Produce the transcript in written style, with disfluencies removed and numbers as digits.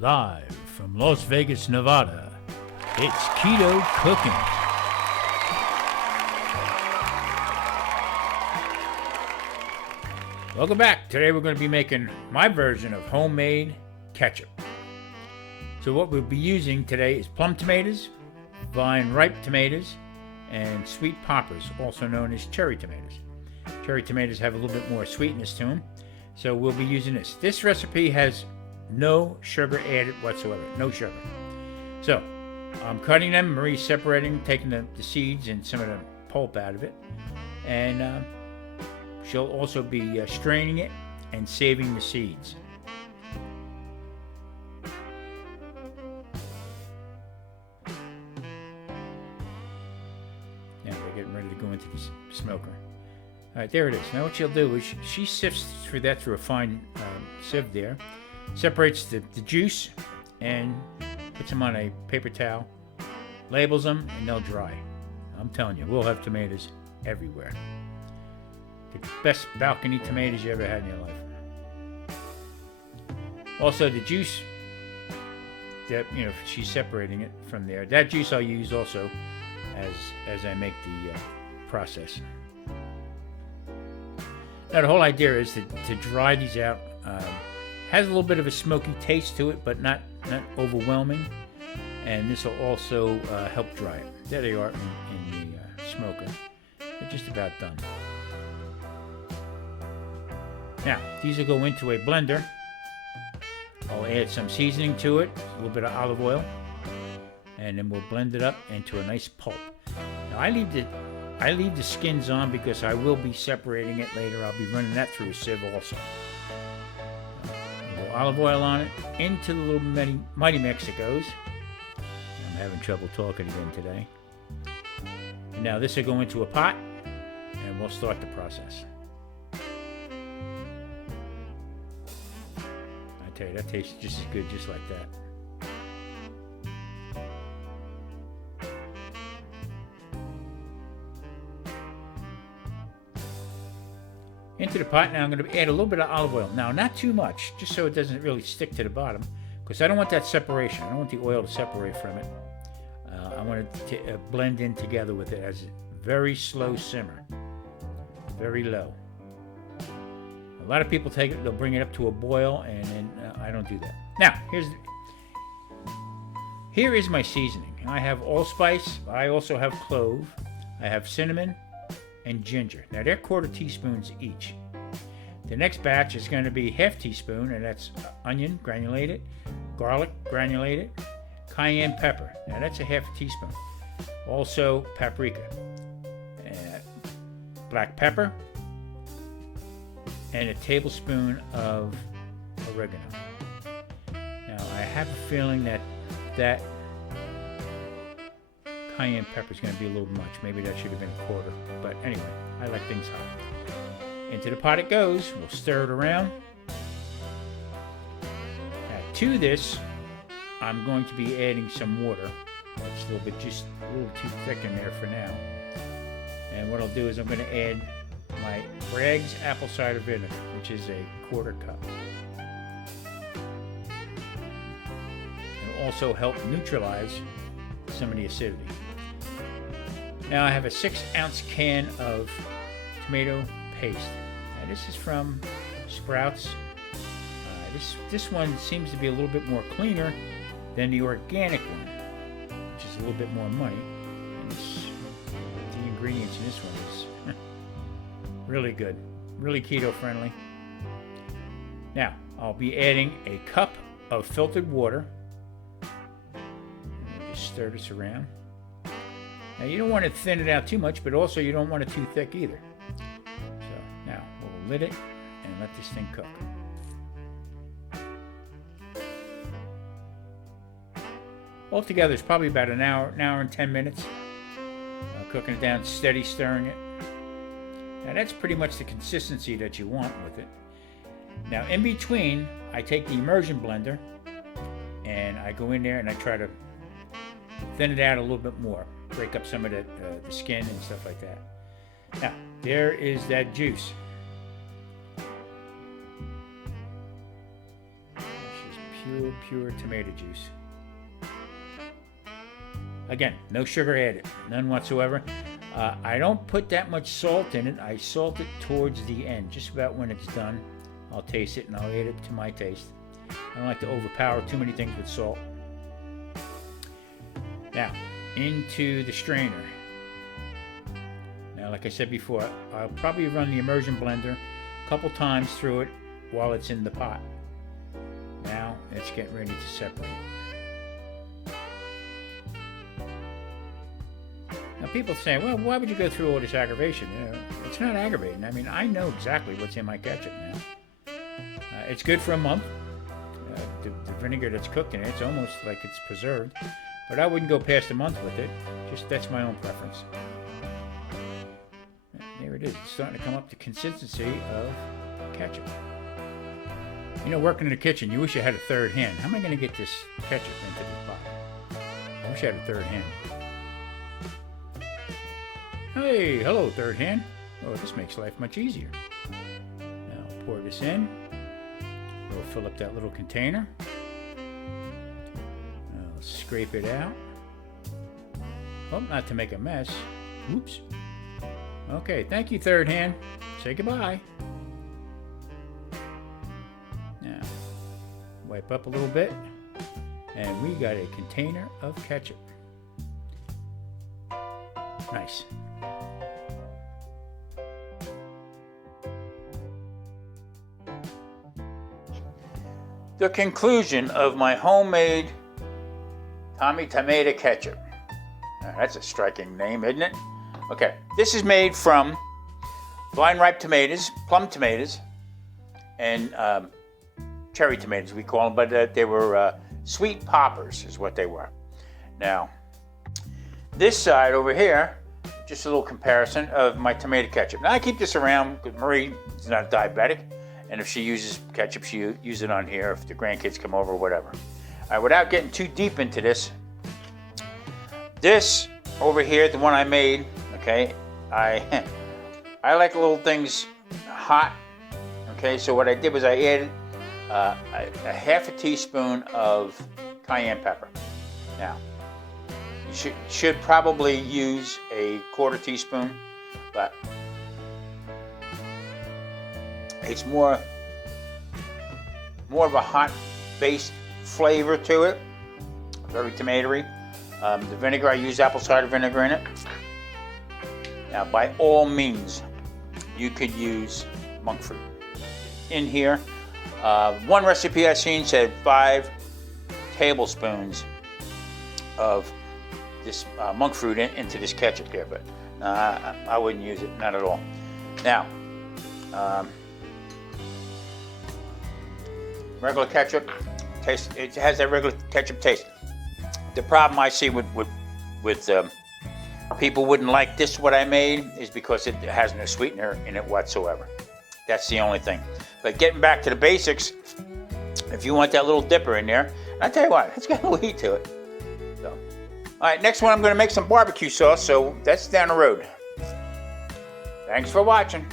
Live from Las Vegas, Nevada, it's Keto Cooking. Welcome back. Today we're going to be making my version of homemade ketchup. So what we'll be using today is plum tomatoes, vine ripe tomatoes, and sweet poppers, also known as cherry tomatoes. Cherry tomatoes have a little bit more sweetness to them, so we'll be using this. This recipe has no sugar added whatsoever, no sugar. So I'm cutting them, Marie's separating, taking the seeds and some of the pulp out of it, and she'll also be straining it and saving the seeds. Now we're getting ready to go into the smoker. All right, there it is. Now what she'll do is she sifts through that through a fine sieve there, separates the juice, and puts them on a paper towel, labels them, and they'll dry. I'm telling you, we'll have tomatoes everywhere. The best balcony tomatoes you ever had in your life. Also, the juice that she's separating it from there. That juice I'll use also as I make the process. Now the whole idea is to dry these out. Has a little bit of a smoky taste to it, but not overwhelming. And this will also help dry it. There they are in the smoker. They're just about done. Now, these will go into a blender. I'll add some seasoning to it, a little bit of olive oil, and then we'll blend it up into a nice pulp. Now, I leave the skins on because I will be separating it later. I'll be running that through a sieve also. A little olive oil on it, into the little Mighty Mix it goes. I'm having trouble talking again today. And now this will go into a pot, and we'll start the process. I tell you, that tastes just as good just like that. Into the pot now, I'm going to add a little bit of olive oil. Now, not too much, just so it doesn't really stick to the bottom, because I don't want that separation. I don't want the oil to separate from it. I want it to blend in together with it as a very slow simmer, very low. A lot of people take it, they'll bring it up to a boil, and then I don't do that. Now, here is my seasoning. I have allspice. I also have clove. I have cinnamon and ginger. Now they're 1/4 teaspoons each. The next batch is going to be 1/2 teaspoon, and that's onion granulated, garlic granulated, cayenne pepper. Now that's a 1/2 teaspoon. Also paprika, black pepper, and a tablespoon of oregano. Now I have a feeling that cayenne pepper is going to be a little much. Maybe that should have been 1/4. But anyway, I like things hot. Into the pot it goes. We'll stir it around. Now to this, I'm going to be adding some water. It's just a little too thick in there for now. And what I'll do is I'm going to add my Bragg's apple cider vinegar, which is a 1/4 cup. It'll also help neutralize some of the acidity. Now I have a 6-ounce can of tomato paste. Now this is from Sprouts. This one seems to be a little bit more cleaner than the organic one, which is a little bit more money. And the ingredients in this one is really good, really keto friendly. Now I'll be adding a cup of filtered water. Just stir this around. Now you don't want to thin it out too much, but also you don't want it too thick either. So now we'll lid it and let this thing cook. Altogether, it's probably about an hour and 10 minutes. Cooking it down, steady stirring it. Now that's pretty much the consistency that you want with it. Now in between, I take the immersion blender and I go in there and I try to thin it out a little bit more. Break up some of the skin and stuff like that. Now, there is that juice. She's Pure tomato juice. Again, no sugar added, none whatsoever. I don't put that much salt in it. I salt it towards the end, just about when it's done. I'll taste it and I'll add it to my taste. I don't like to overpower too many things with salt. Now, into the strainer. Now, like I said before, I'll probably run the immersion blender a couple times through it while it's in the pot. Now, it's getting ready to separate. Now, people say, well, why would you go through all this aggravation? You know, it's not aggravating. I mean, I know exactly what's in my ketchup now. It's good for a month. The vinegar that's cooked in it, it's almost like it's preserved. But I wouldn't go past a month with it. Just that's my own preference. There it is. It's starting to come up to consistency of ketchup. You know, working in the kitchen, you wish you had a third hand. How am I going to get this ketchup into this pot? I wish I had a third hand. Hey, hello, third hand. Oh, this makes life much easier. Now, pour this in. We'll fill up that little container. I'll scrape it out. Oh, not to make a mess. Oops. Okay, thank you, third hand. Say goodbye. Now, wipe up a little bit. And we got a container of ketchup. Nice. The conclusion of my homemade Tommy Tomato Ketchup. Now, that's a striking name, isn't it? Okay, this is made from vine ripe tomatoes, plum tomatoes, and cherry tomatoes we call them, but they were sweet poppers is what they were. Now, this side over here, just a little comparison of my tomato ketchup. Now I keep this around because Marie is not diabetic, and if she uses ketchup, she uses it on here if the grandkids come over or whatever. All right, without getting too deep into this over here, the one I made, okay, I like little things hot, okay, so what I did was I added a half a teaspoon of cayenne pepper. Now, you should probably use a quarter teaspoon, but it's more of a hot-based flavor to it, very tomatoey. The vinegar, I use apple cider vinegar in it. Now, by all means, you could use monk fruit in here. One recipe I've seen said 5 tablespoons of this monk fruit into this ketchup here, but I wouldn't use it, not at all. Now, regular ketchup taste. It has that regular ketchup taste. The problem I see with people wouldn't like this what I made is because it has no sweetener in it whatsoever. That's the only thing. But getting back to the basics, if you want that little dipper in there, I tell you what, it's got a little heat to it. So, all right, next one I'm going to make some barbecue sauce, so that's down the road. Thanks for watching.